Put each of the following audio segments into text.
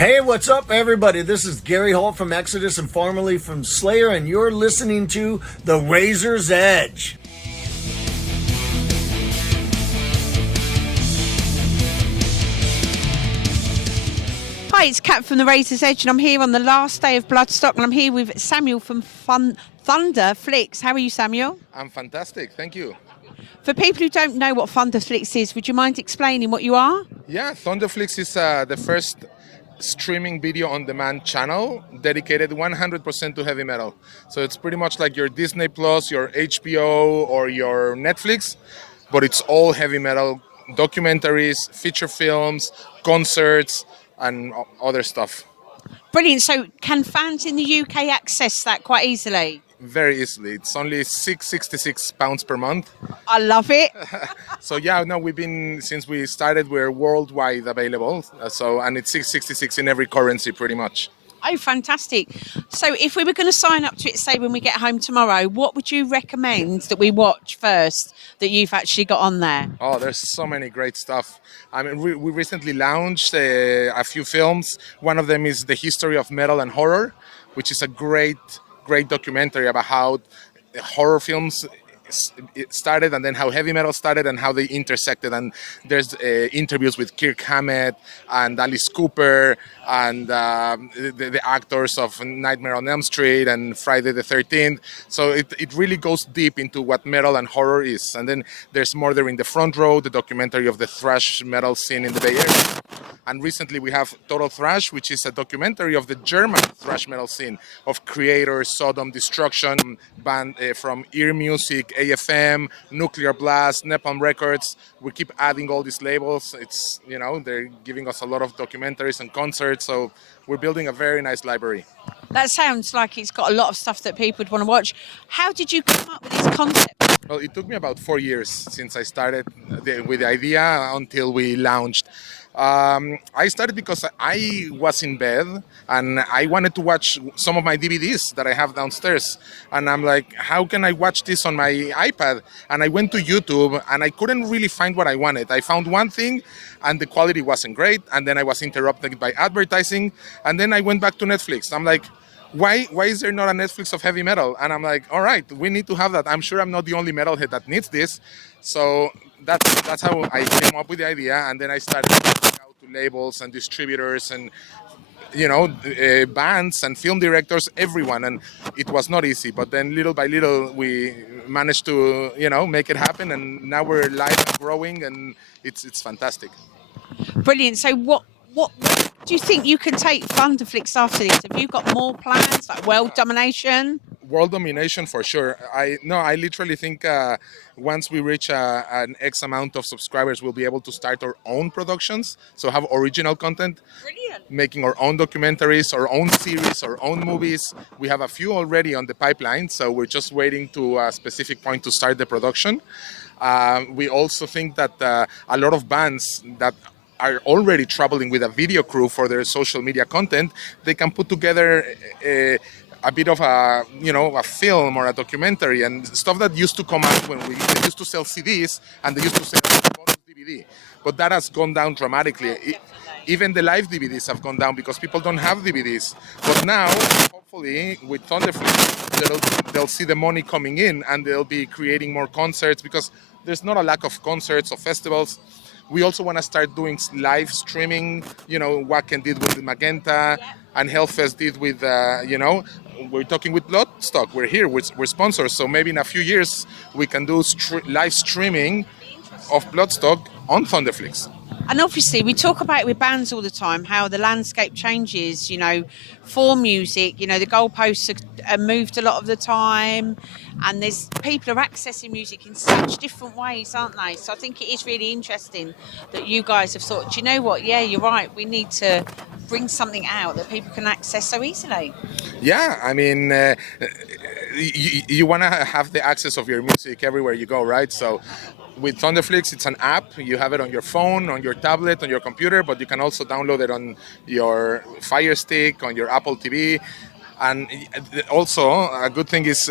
Hey, what's up, everybody? This is Gary Holt from Exodus and formerly from Slayer, and you're listening to The Razor's Edge. Hi, it's Kat from The Razor's Edge, and I'm here on the last day of Bloodstock, and I'm here with Samuel from Thunderflix. How are you, Samuel? I'm fantastic, thank you. For people who don't know what Thunderflix is, would you mind explaining what you are? Yeah, Thunderflix is the first streaming video on demand channel dedicated 100% to heavy metal. So it's pretty much like your Disney Plus, your HBO, or your Netflix, but it's all heavy metal documentaries, feature films, concerts, and other stuff. Brilliant. So can fans in the UK access that quite easily? Very easily. It's only £666 per month. I love it. So yeah, no, we've been, since we started, we're worldwide available. And it's $666 in every currency pretty much. Oh, fantastic. So if we were going to sign up to it, say when we get home tomorrow, what would you recommend that we watch first that you've actually got on there? Oh, there's so many great stuff. I mean, we recently launched a few films. One of them is The History of Metal and Horror, which is a great documentary about how horror films it started, and then how heavy metal started and how they intersected. And there's interviews with Kirk Hammett and Alice Cooper and the actors of Nightmare on Elm Street and Friday the 13th. So it really goes deep into what metal and horror is. And then there's Murder in the Front Row, the documentary of the thrash metal scene in the Bay Area. And recently we have Total Thrash, which is a documentary of the German thrash metal scene of Creators, Sodom, Destruction, band from Ear Music, AFM, Nuclear Blast, Napalm Records. We keep adding all these labels. It's, they're giving us a lot of documentaries and concerts. So we're building a very nice library. That sounds like it's got a lot of stuff that people would want to watch. How did you come up with this concept? Well, it took me about 4 years since I started with the idea until we launched. I started because I was in bed and I wanted to watch some of my DVDs that I have downstairs. And I'm like, how can I watch this on my iPad? And I went to YouTube and I couldn't really find what I wanted. I found one thing and the quality wasn't great. And then I was interrupted by advertising. And then I went back to Netflix. I'm like, why is there not a Netflix of heavy metal? And I'm like, all right, we need to have that. I'm sure I'm not the only metalhead that needs this. So that's how I came up with the idea. And then I started reaching out to labels and distributors and bands and film directors, everyone. And it was not easy. But then little by little, we managed to, make it happen. And now we're live and growing, and it's fantastic. Brilliant. So what do you think you can take Thunderflix after this? Have you got more plans, like world domination? World domination for sure. I literally think once we reach an X amount of subscribers, we'll be able to start our own productions. So have original content. Brilliant. Making our own documentaries, our own series, our own movies. We have a few already on the pipeline, so we're just waiting to a specific point to start the production. We also think that a lot of bands that are already traveling with a video crew for their social media content, they can put together a bit of a film or a documentary and stuff that used to come out when they used to sell CDs and they used to sell bonus DVD. But that has gone down dramatically. Even the live DVDs have gone down because people don't have DVDs. But now, hopefully, with Thunderflix, they'll see the money coming in and they'll be creating more concerts because there's not a lack of concerts or festivals. We also want to start doing live streaming, Wacken did with Magenta, and Hellfest did with, we're talking with Bloodstock. We're here, we're sponsors. So maybe in a few years, we can do live streaming of Bloodstock on Thunderflix. And obviously, we talk about it with bands all the time, how the landscape changes, for music. The goalposts are moved a lot of the time, and there's people are accessing music in such different ways, aren't they? So I think it is really interesting that you guys have thought, you know what, yeah, you're right, we need to bring something out that people can access so easily. Yeah, I mean, you want to have the access of your music everywhere you go, right? So with Thunderflix, it's an app. You have it on your phone, on your tablet, on your computer, but you can also download it on your Fire Stick, on your Apple TV. And also, a good thing is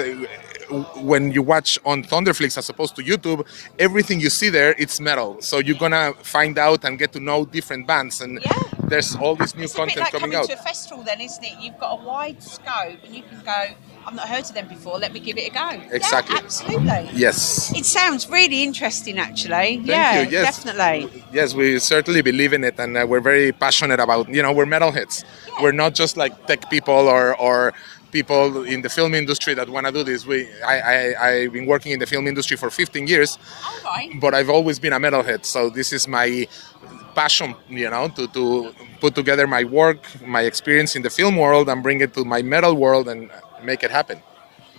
when you watch on Thunderflix as opposed to YouTube, everything you see there, it's metal. So you're going to find out and get to know different bands. And there's all this new It's a bit content like coming coming out. to a festival then, isn't it? You've got a wide scope and you can go, I've not heard of them before, let me give it a go. Exactly. Yeah, absolutely. Yes. It sounds really interesting, actually. Thank you. Yes, Definitely. Yes, we certainly believe in it, and we're very passionate about. We're metalheads. Yeah. We're not just like tech people or people in the film industry that want to do this. I've been working in the film industry for 15 years, All right. but I've always been a metalhead. So this is my passion, to put together my work, my experience in the film world, and bring it to my metal world and make it happen.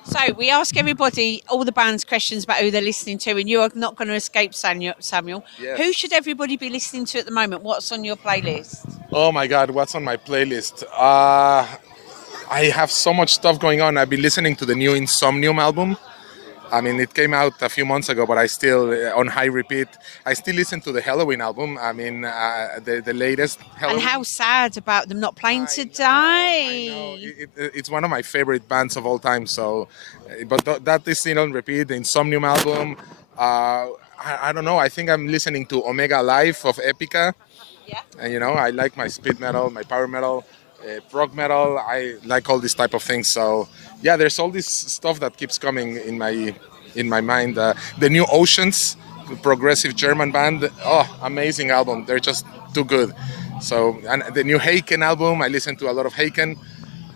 So we ask everybody all the bands questions about who they're listening to, and you are not going to escape Samuel. Yes. Who should everybody be listening to at the moment? What's on your playlist? Oh my God, what's on my playlist? I have so much stuff going on. I've been listening to the new Insomnium album. I mean, it came out a few months ago, but I still, on high repeat, I still listen to the Halloween album. I mean, the latest Halloween. And how sad about them not playing today. I know. It's one of my favorite bands of all time. So, but that is still on repeat. The Insomnium album. I don't know. I think I'm listening to Omega Life of Epica. Yeah. And I like my speed metal, my power metal, prog metal. I like all these type of things. So yeah, there's all this stuff that keeps coming in my mind. The new Oceans, progressive German band. Oh, amazing album. They're just too good. So, and the new Haken album. I listen to a lot of Haken,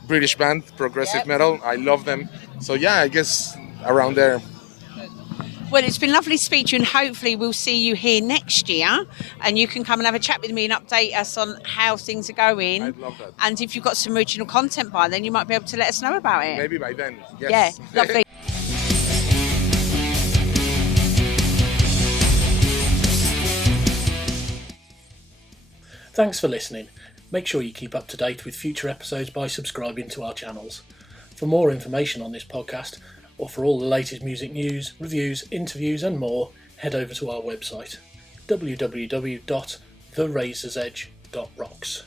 British band, progressive metal. I love them. So yeah, I guess around there. Well, it's been lovely to speak to you, and hopefully we'll see you here next year, and you can come and have a chat with me and update us on how things are going. I'd love that. And if you've got some original content by then, you might be able to let us know about it. Maybe by then. Yes. Yeah, lovely. Thanks for listening. Make sure you keep up to date with future episodes by subscribing to our channels. For more information on this podcast, or for all the latest music news, reviews, interviews and more, head over to our website www.therazorsedge.rocks.